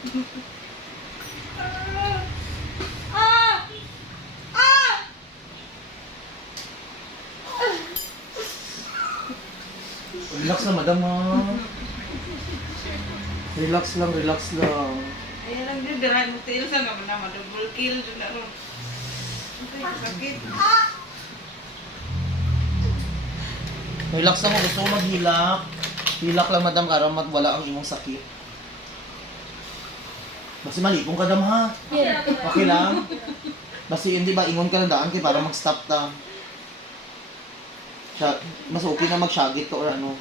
Relax lang, madam ha. Relax lang, relax lang. Ayan lang din, dirahan mo tayo sa naman naman. Double kill din na ron. Sakit. Relax lang kung gusto mo maghilak. Hilak lang, madam, para wala ang imong sakit. Basi malipong ka, dam ha. Okay lang? Basi hindi ba, ingon ka lang daan kay para mag-stop ta. Siya, mas okay na mag-shagit to or ano.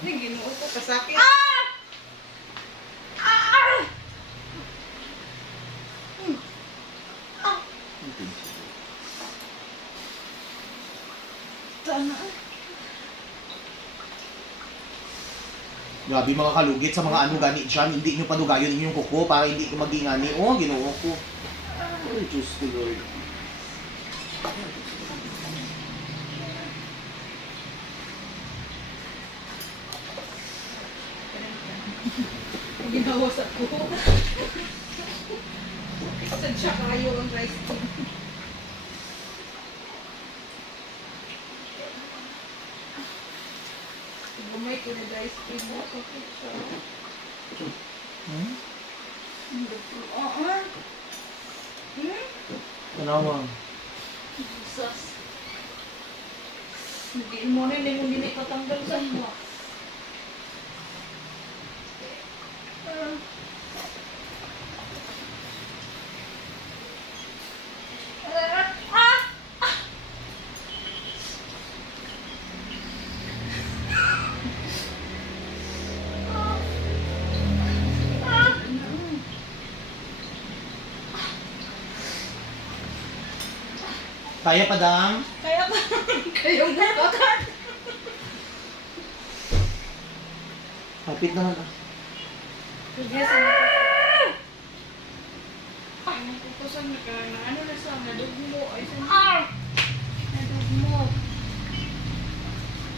Hindi, ginuot ko kasakit. Sana. Grabe mga kalugit sa mga ano gani dyan, hindi nyo padugayon inyong kuko para hindi ko magingani. Oh, ginoo ko. Ay, Diyos ko Lord. Ginawasak ko. Sadya kayo ang rice cream. Gumay ko na rice cream mo. Sakit siya. Hmm? Oo. Tanawang. Jesus. Hindi mo na hindi patanggal sa mo. Kaya pa, dang? Kaya pa, kayong nakakat. Kapit naman. Sige, sana. Ang kukusan na ka na ano na sa nadugmo. Ay, sana. Nadugmo.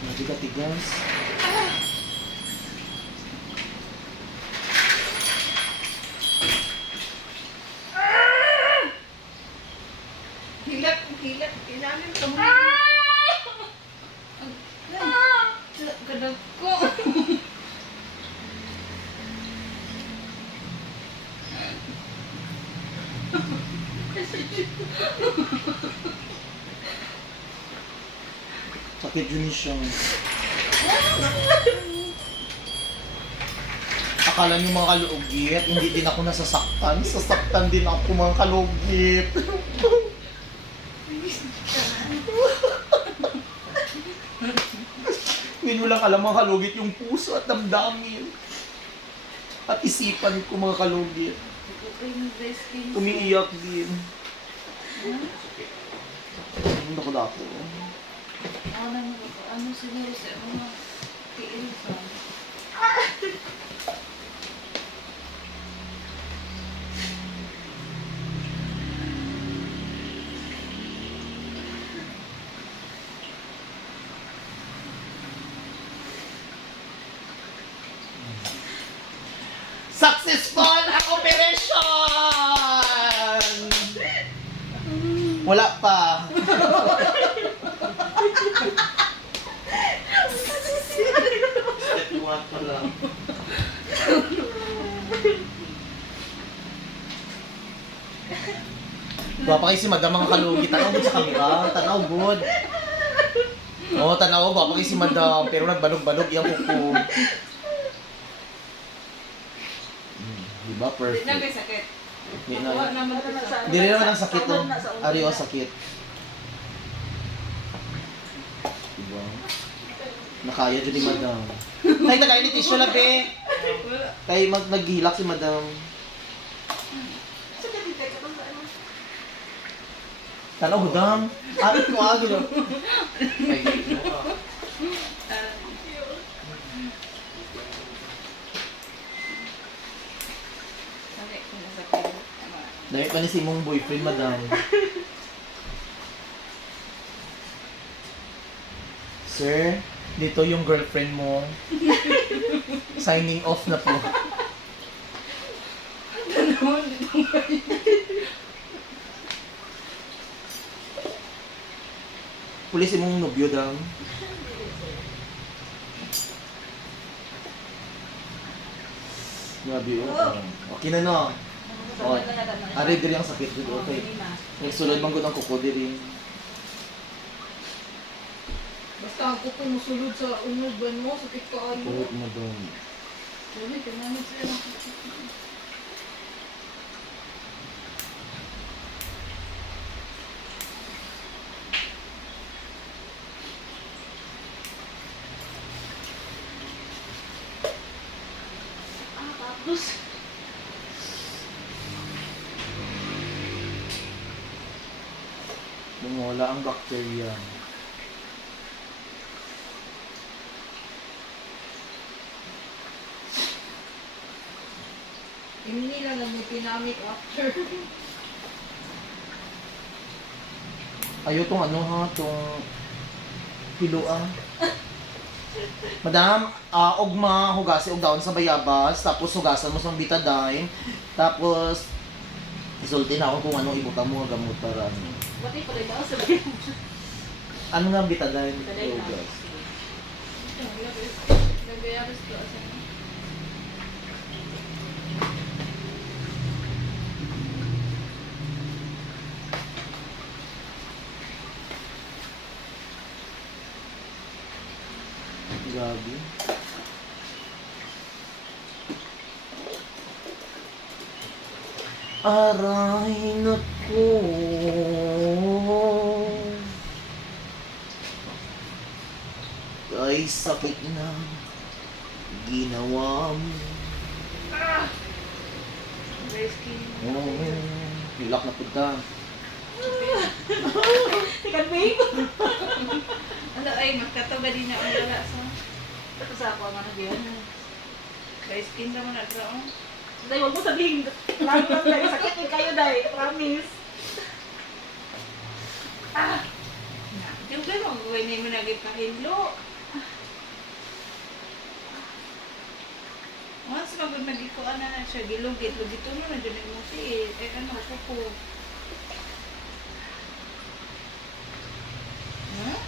Matigas. Hilat. Kailangan ka mo. Gadag ko. Sakit yun siya. Akala niyo mga kalugit, hindi din ako nasasaktan. Sasaktan din ako mga kalugit. Ngayon mo lang alam mga kalugit yung puso at damdamin. At isipan ko mga kalugit. Umiiyak din. Ano ko dapo? Ano siguro sa mga tiilisan? Successful ang operation! Wala pa. Step 1 pa lang. Gwapa kayo si madam mga kalugit. Tanaw good sa kamera. Tanaw good. Oo, tanaw. Gwapa kayo si madam. Pero nagbalog-balog yung kuko. Diba? Hindi na Perfect. may sakit. Hindi Nakuha na. naman ko sa... Hindi rin naman ang sakit to. Ari o sakit. Diba? Nakaya dyan ni madam. Tay, nakain ni tissue lang, be. Tay, naghihilak si madam. Tanaw, hudang. Arit mo agad. Ay, dahil pa ni si mong boyfriend, madam. Sir, dito yung girlfriend mo. Signing off na po. naman. Pulis imong nobyo dam. Grabe yun. Okay na no. Oh, ari diri ang sakit jud okay. Nagsulod man gud ang kuko diri. Basta ako po musulod sa unod ban mo, sakit ka ayo. Kurot mo dong. Dali, kailangan sa'yo. Tapos, Wala ang bacteria. hindi lang may pinamit after. Ayo tong ano ha, tong piluang. Madam, ugma hugasi og daon sa bayabas, tapos hugasan mo sa betadine, tapos isulti na ako kung anong ibutang mo nga gamot para ano. Ba't yung pala daw sabihin mo? Ano nga betadine? Betadine na. Hugas. Nagayabas ko asan. Grabe. Aray nako. Ay sakit na ginawa mo. Dry skin. Hilak na punta. Tikan babe. Ano ay magkataga din na ang lala sa. Tapos ako ang ano diyan. Dry skin naman na draon. Dahil huwag mo sabihin. Lalo lang dahil sakit din kayo dahil. Promise. Yung gano'n, gawin mo naging kahilo. Once kapag nagikuan na siya, gilugit, lugit mo na dyan yung muti. Eh ano, kuko. Huh?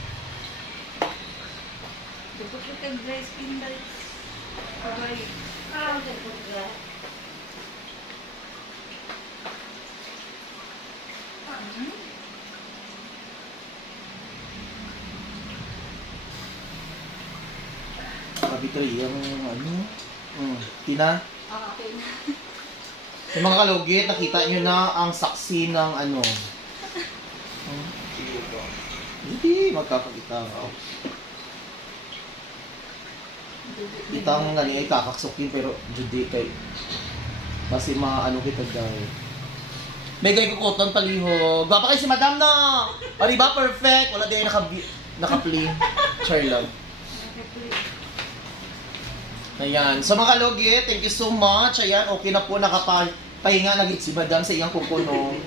Dupot ko kang dry skin dahil. Abay. Dupot ka. Sabi ko yung ano. Tina, Okay na. yung mga kalugit, nakita nyo na ang saksi ng ano. Hindi, magkakakita. Itang nani ay kakaksukin pero judi kay kasi maano kita dahil. May gay kukuton palihog. Gapa kay si madam na! Ari ba perfect? Wala din naka-play. Char lang. Ayan. So mga kalugit, thank you so much. Ayan, okay na po. Nakapahinga na gid si madam sa iyang kukuno.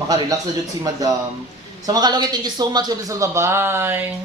Maka-relax na jud si madam. So mga kalugit, thank you so much. Bye-bye.